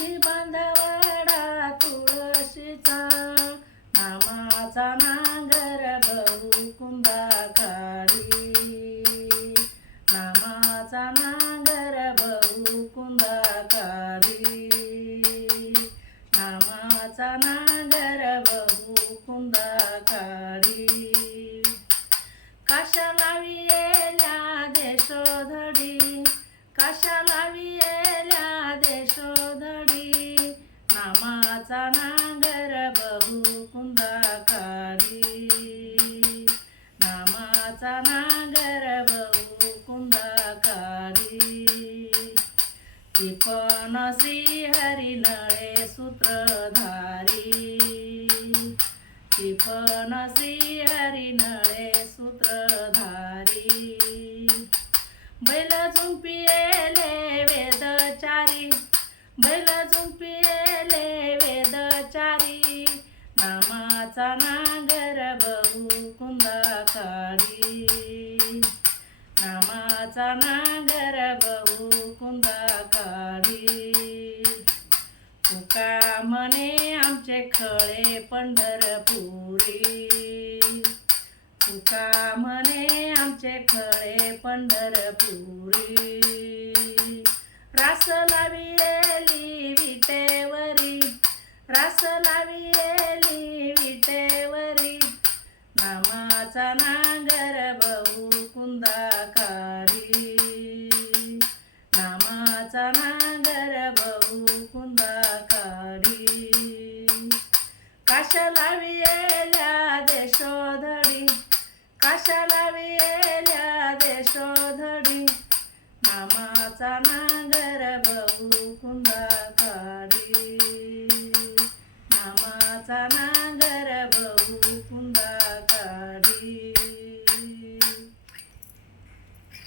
बांधी बांधवाडा तुळशीचा. नामाचा नांगर बहु कुंदा नामाचा नांगर बहु कुंदा नामाचा नांगर बहु कुंदा कशा कशाला वियेल्या देशोधडी. कशाला वियेल्या नामाचा नांगर बहु कुंदा नामाचा नांगर बहु कुंदा ती पण श्री हरी नळे सूत्रधारी. ती पण श्री हरी नळे सूत्रधारी. बैल झुंपियेले वेदचारी बैल झुंपियेले नामाचा नांगर बहु कुंदा काढी तुका म्हणे आमचे खळे पंढरपुरी. तुका म्हणे आमचे खळे पंढरपुरी. रास लावियेली विटेवरी. रास लावियेली विटेवरी. नामाचा नांगर बहु कुंदा कशाला विला देशोधडी? कशाला विला देशोधडी? मामाचा नांगर बहु कुंदा